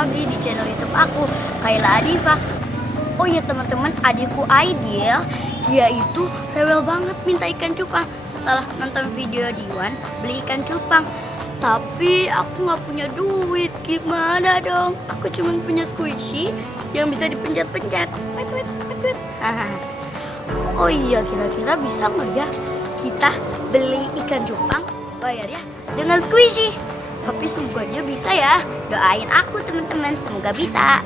lagi di channel YouTube aku, Kayla Adifa. Oh iya teman-teman, adikku Aidil, dia itu rewel banget minta ikan cupang. Setelah nonton video Diwan beli ikan cupang, tapi aku nggak punya duit, gimana dong? Aku cuma punya squishy yang bisa dipencet-pencet. Oh iya, kira-kira bisa nggak ya kita beli ikan cupang bayarnya dengan squishy? Tapi semoga aja bisa ya. Doain aku teman-teman, semoga bisa.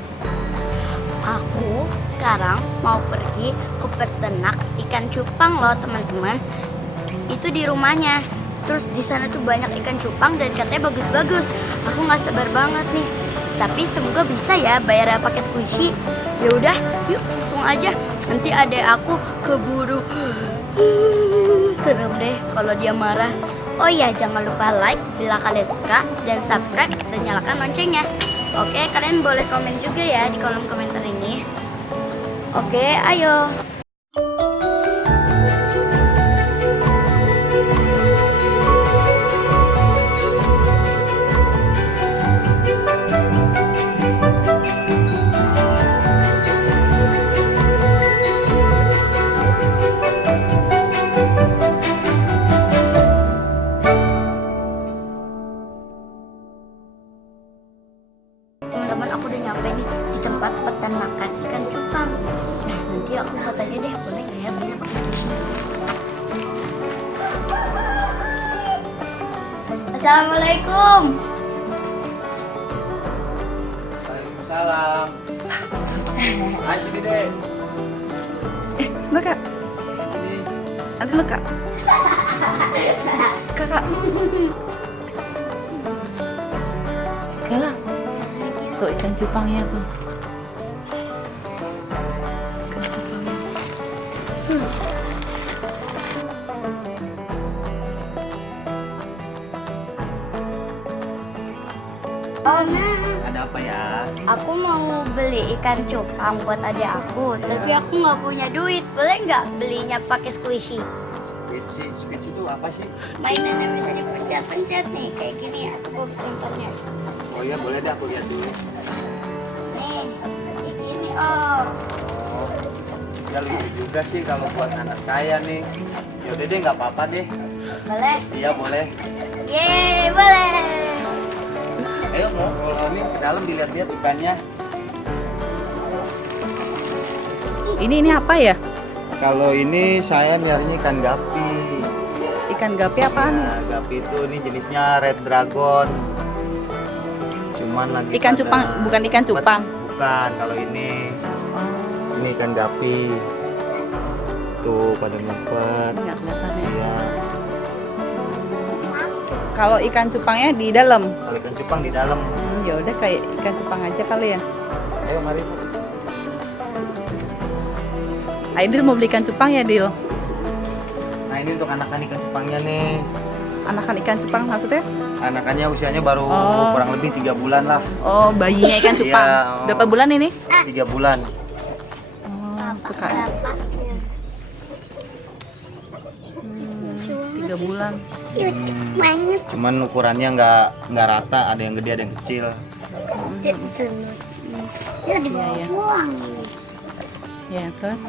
Aku sekarang mau pergi ke peternak ikan cupang loh teman-teman. Itu di rumahnya. Terus di sana tuh banyak ikan cupang dan katanya bagus-bagus. Aku nggak sabar banget nih. Tapi semoga bisa ya bayarnya pakai squishy. Ya udah, yuk langsung aja. Nanti adek aku keburu. Serem deh kalau dia marah. Oh iya, jangan lupa like bila kalian suka dan subscribe dan nyalakan loncengnya. Oke, kalian boleh komen juga ya di kolom komentar ini. Oke, ayo. Teman-teman, aku udah nyampe nih di tempat peternakan ikan cupang. Nah, nanti aku buat aja deh, boleh nggak ya belinya pakai squishy? Assalamualaikum. Waalaikumsalam. Ayo sini deh. Sebentar kak, nanti lu kak. Kakak. Kayla, tuh ikan cupangnya tuh. Ikan cupangnya. Ada apa ya? Aku mau beli ikan cupang buat adik aku, tapi aku nggak punya duit. Boleh nggak belinya pakai squishy? Speech itu apa sih? Mainan yang bisa dipencet-pencet nih, kayak gini ya. Aku mau printernya. Oh iya, boleh deh aku lihat dulu. Nih, kayak gini om. Oh, ya lucu juga sih kalau buat anak saya nih. Yaudah deh, nggak apa-apa deh. Boleh? Iya boleh. Yeay, boleh. Ayo mau kalau ini ke dalam dilihat-lihat ikannya. Ini apa ya? Kalau ini saya nyarinya ikan gapi. Ikan gapi apaan? Nah, gapi itu ini jenisnya red dragon. Cuman lagi Ikan pada- cupang, bukan ikan cupang. Bukan, kalau ini ikan gapi. Tuh pada ngumpet. Nggak kelihatan ya. Iya. Kalau ikan cupangnya di dalam. Kalau ikan cupang di dalam. Ya udah kayak ikan cupang aja kali ya. Ayo mari Bu. Aidil mau beli ikan cupang ya, Dil? Nah ini untuk anakan ikan cupangnya nih. Anakan ikan cupang maksudnya? Anakannya usianya baru Oh. kurang lebih 3 bulan lah. Oh, bayinya ikan cupang. Iya, oh. Berapa bulan ini? 3 bulan. Oh, tuh Kak. 3 bulan. Hmm, cuman ukurannya nggak rata, ada yang gede ada yang kecil. Ya dibuang. Ya, terus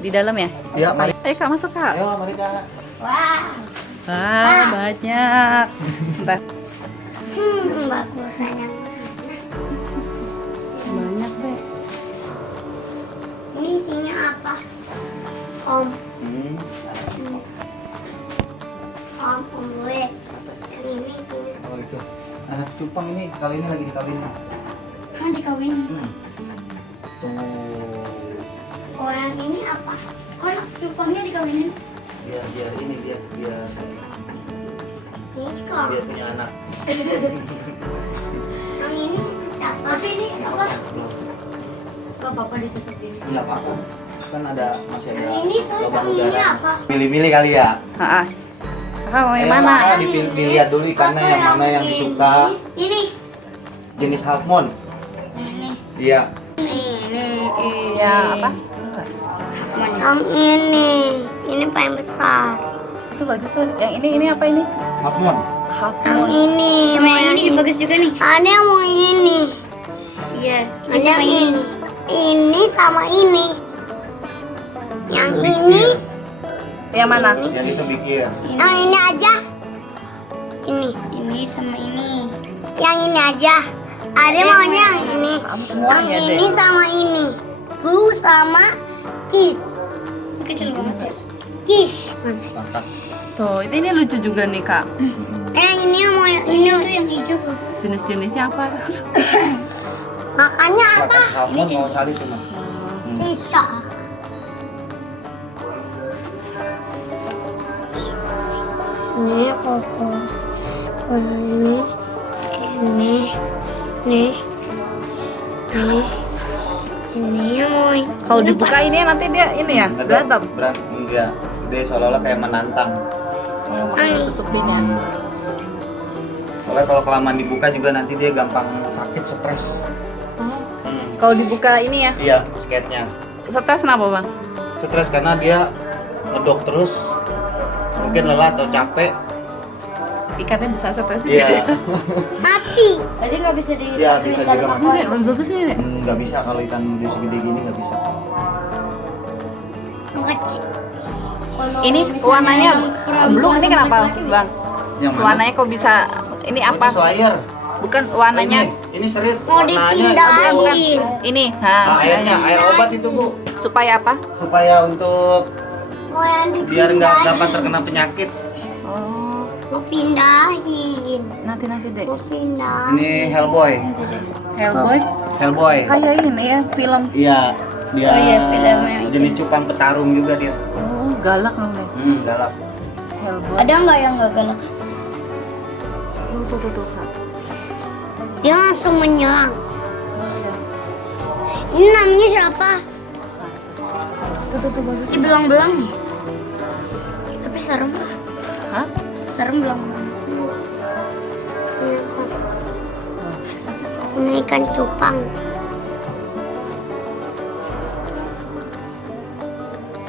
di dalam ya? Iya, mari. Ayo Kak, masuk Kak. Ayo mari Kak. Wah, Wah, banyak. Sebentar. bagus sayang. Banyak deh. Ini isinya apa? Om, Hmm. om gue. Yang ini isinya. Oh itu. Anak cupang ini kali ini lagi dikawinin. Kan dikawin. Tuh. Orang ini apa? Kok cupangnya dikawinin? Biar ini biar Nikah. biar punya anak. Yang ini siapa? Tapi ini apa? Gak apa-apa ditutup ini. Iya Pak. Kan ada masih ada Yang ini terus lubang yang ini udara. apa? Milih-milih kali ya. Kakak mau yang Ayo, mana? Kak, dilihat dulu ikannya yang mana yang disuka. Ini. Jenis half moon. Ini. Iya. Ini. Ya, apa? Yang ini paling besar. Itu bagus tuh. Yang ini apa ini? Half moon. Half Yang moon. ini. Sama yang ini bagus juga nih. Ada yang mau ini. Iya, ini Ada sama yang ini. Ini sama ini. Yang ini. Yang mana? Yang itu bikin. Yang ini aja. Ini. Ini sama ini. Yang ini aja. Ada maunya yang ini. Kamu Yang semuanya ini deh. sama ini. Blue sama kiss. Ini kecil banget ya. Kiss. Kakak. Tuh, ini lucu juga nih kak. Yang ini mau yang Ini ini. tuh yang hijau bagus. Jenis-jenisnya apa? Makannya apa? Kakak Salmon mau salib tuh mas. Bisa. Ini koko. Ini. Ini yang mau. Kalau dibuka ini nanti dia ini ya berantem. Berantem enggak. Dia seolah-olah kayak menantang. Oh, makanya tutupin ya. Soalnya kalau kelamaan dibuka juga nanti dia gampang sakit, stres. Kalau dibuka ini ya, Iya, skate-nya. stres kenapa bang? Stres karena dia ngedok terus. Mungkin lelah atau capek. Ikannya bisa stres juga. Iya. Mati. Berarti nggak bisa di Iya, bisa juga Ini Dek, bagus nih Dek. Nggak bisa kalau ikan udah segede gini nggak bisa. Yang kecil. Ini warnanya belum ini kenapa bang? Yang mana? Warnanya kok bisa ini Oh, apa? itu slayer. Bukan warnanya. Ini serit. Mau Warnanya. Bukan, bukan. dipindahin. Ini, Airnya, air obat itu bu. supaya apa? Supaya untuk Mau yang biar nggak dipindahin. dapat terkena penyakit. Oh, Mau pindahin. nanti deh. Mau pindahin. Ini Hellboy. Hellboy Hellboy. kayak ini ya film. Iya, dia Oh iya, film yang itu. jenis cupang petarung juga dia. Oh, galak loh Dek. Galak. Hellboy. Ada nggak yang nggak galak? Tuh, Kak. Dia langsung menyerang. Oh, iya. Ini namanya siapa? Tuh, bagus. Ini belang-belang nih. Tapi serem lah. Hah? Serem belang. Ini ikan cupang.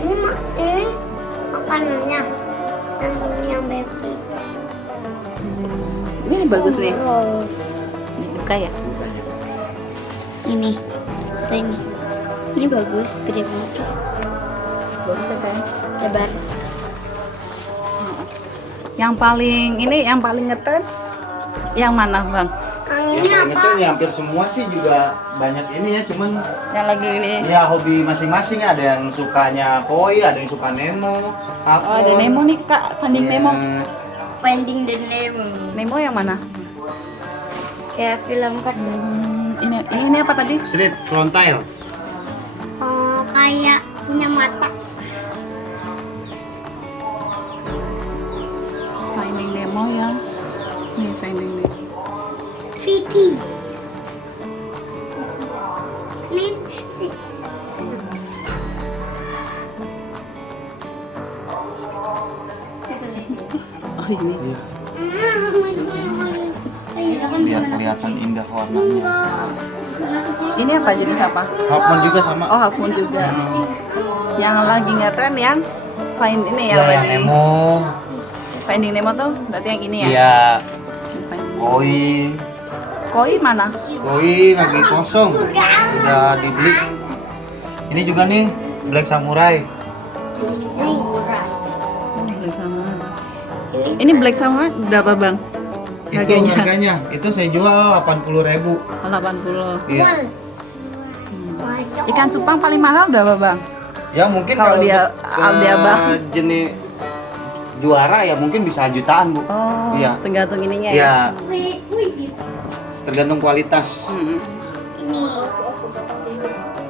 Ini makanannya. Yang baby. Ini bagus nih. Oh. Dibuka ya. Ini. Kita ini. Ini bagus, gede banget. Bagus ya kan? Lebar. Yang paling ngetren yang mana bang? Yang Yang ini paling apa? ngetren ya hampir semua sih juga banyak ini ya, cuman Yang lagi ini. ya hobi masing-masing. Ada yang sukanya koi, ada yang suka Nemo, Apon. Oh ada Nemo nih kak, Finding Iya. Nemo. Finding the Nemo. Nemo yang mana? Kayak film kan. Ini apa tadi? Slit frontal. Oh, kayak punya mata. Finding Nemo ya. Nih Finding Nemo. Vicky. Ini Oh ini. Biar kelihatan indah warnanya. Ini apa jenis apa? Halfmoon juga sama. Oh Half Moon juga. Yang lagi ngetren yang ini Ya, yang Nemo. Finding Nemo tuh berarti yang ini ya? Iya. Yang Finding Nemo. Koi. Koi mana? Koi lagi kosong. Udah dibeli. Ini juga nih Black Samurai. Black sama. Ini Black sama berapa bang? Itu harganya. Itu saya jual 80.000. 80. Iya. Ikan cupang paling mahal berapa bang? Ya mungkin Kalau kalau dia untuk, abang. jenis juara ya mungkin bisa jutaan bu. Oh, Iya. tergantung ininya ya. Ya tergantung kualitas. ini.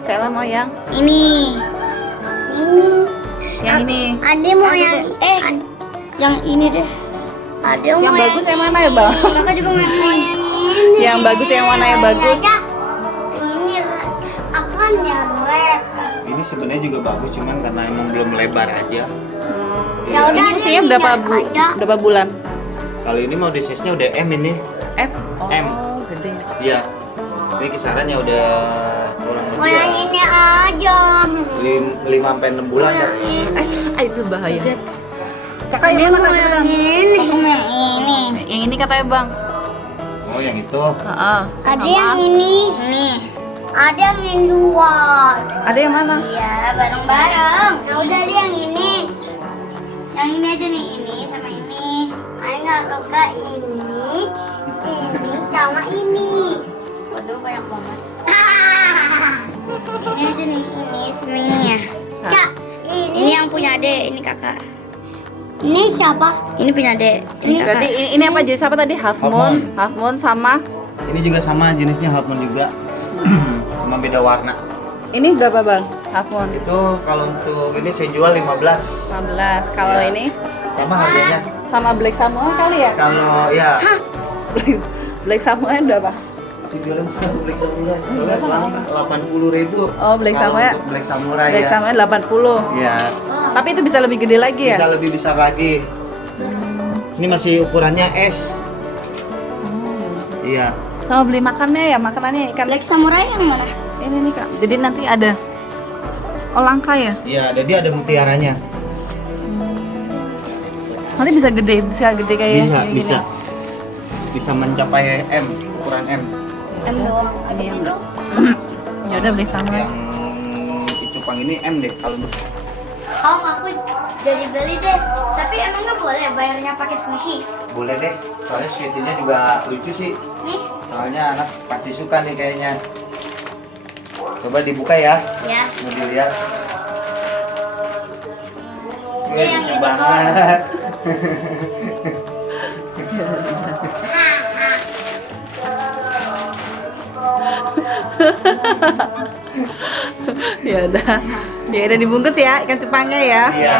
Kayla mau yang Ini. yang ini. Ada mau yang Yang ini deh. ada Yang mau bagus yang mana ya bang? Kakak juga main mau yang ini. Yang bagus yang mana yang bagus? Ini akan yang red. Ini sebenarnya juga bagus cuman karena emang belum lebar aja. Ya udah, Ini usianya berapa aja. berapa bulan? Kalau ini mau size-nya udah M ini. F. Oh, M. gede. Iya. Ini kisarannya udah kurang Mau lebih yang ya, ini aja. 5 sampai 6 bulan ya. Itu bahaya. Kakak ini mana Mau yang ini. Aku mau yang ini. Yang ini katanya bang. Oh, yang itu. Heeh. Ada yang ini. Ini. Ada yang ini dua. Ada yang mana? Iya, bareng-bareng. Nah, udah ada yang ini. Yang ini aja nih, ini sama ini. Saya nggak suka ini sama ini. Waduh, banyak banget. Ini aja nih, ini sama ini ya. Kak, Ini yang punya adek, ini kakak. ini siapa? Ini punya adek, ini kakak. Tadi ini apa jenis apa tadi? Half moon. Half moon sama Ini juga sama jenisnya Half Moon juga. Cuma beda warna. ini berapa bang? Half moon. Itu kalau untuk ini saya jual 15. 15. Kalau Iya. ini Sama harganya. sama Black Samoa kali ya? Kalau ya Black Samoa berapa? aku jualnya bukan Black Samurai. Soalnya 80.000. Oh, Black Kalau Samurai. untuk Black Samurai Black ya. Samoa 80. Iya. Tapi itu bisa lebih gede lagi ya? Bisa lebih besar lagi. Ini masih ukurannya S. Iya. Sama beli makannya ya, makanannya ikan. Black Samurai yang mana? Ini nih kak. Jadi nanti ada langka ya? Iya, jadi ada mutiaranya. Nanti bisa gede kayak Bisa, yang bisa. gini. Bisa mencapai M, ukuran M. M doang. Ini yang enggak. Ya udah beli sama. Yang Icupang ini M deh kalau untuk Om, aku jadi beli deh. Tapi emang nggak boleh bayarnya pakai squishy? boleh deh. Soalnya sketchnya juga lucu sih. Nih, Soalnya anak pasti suka nih kayaknya. Coba dibuka ya, ya. mau dilihat. Ini yang lucu unicorn. banget. Ya udah. Ya udah dibungkus ya ikan cupangnya ya. Iya.